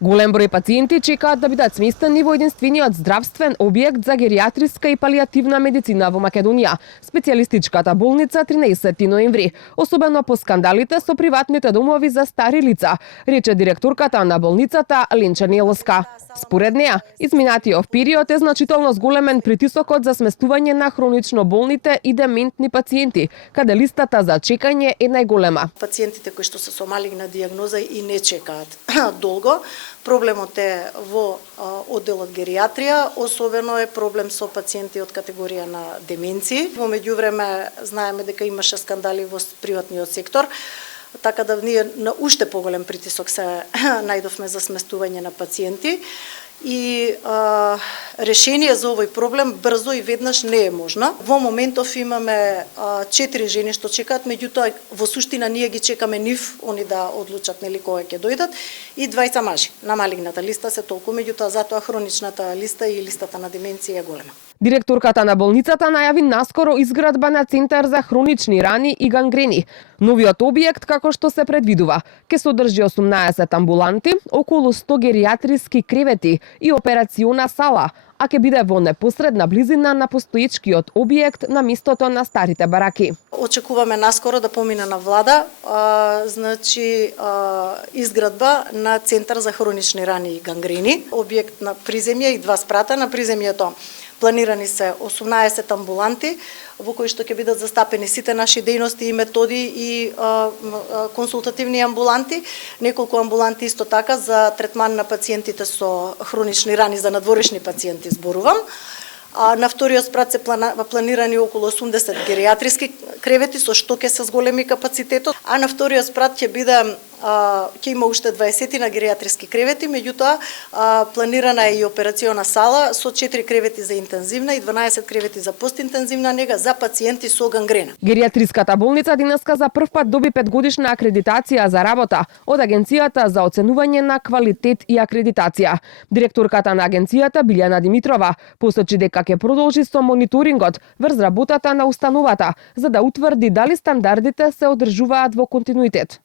Голем број пациенти чекаат да бидат сместени во единствениот здравствен објект за геријатриска и палијативна медицина во Македонија, специјалистичката болница 13 ноември, особено по скандалите со приватните домови за стари лица, рече директорката на болницата Ленча Нелоска. Според неа, изминатиот период е значително зголемен притисокот за сместување на хронично болните и дементни пациенти, каде листата за чекање е најголема. Пациентите кои што се со малигна дијагноза и не чекаат долго. Проблемот е во одделот геријатрија, особено е проблем со пациенти од категорија на деменции. Во меѓувреме знаеме дека имаше скандали во приватниот сектор, така да ние на уште поголем притисок се најдовме за сместување на пациенти. И решение за овој проблем брзо и веднаш не е можно. Во моментов имаме 4 жени што чекаат, меѓутоа во суштина ние ги чекаме нив, они да одлучат нели кога ќе дојдат, и 20 мажи. На малигната листа се толку, меѓутоа затоа хроничната листа и листата на деменција е голема. Директорката на болницата најави наскоро изградба на центар за хронични рани и гангрени. Новиот објект, како што се предвидува, ќе содржи 18 амбуланти, околу 100 геријатриски кревети и операциона сала, а ќе биде во непосредна близина на постоечкиот објект на местото на старите бараки. Очекуваме наскоро да помине на влада, изградба на центар за хронични рани и гангрени, објект на приземје и 2 спрата. На приземјето планирани се 18 амбуланти, во кои што ќе бидат застапени сите наши дејности и методи и консултативни амбуланти, неколку амбуланти исто така за третман на пациентите со хронични рани, за надворешни пациенти зборувам. На вториот спрат се планирани околу 80 геријатриски кревети со што ќе се зголеми капацитетот, а на вториот спрат ќе има уште 20 на геријатриски кревети, меѓутоа планирана е и операциона сала со 4 кревети за интензивна и 12 кревети за постинтензивна нега за пациенти со гангрена. Геријатриската болница денеска за прв пат доби 5-годишна акредитација за работа од Агенцијата за оценување на квалитет и акредитација. Директорката на агенцијата Билјана Димитрова посочи дека ќе продолжи со мониторингот врз работата на установата, за да утврди дали стандардите се одржуваат во континуитет.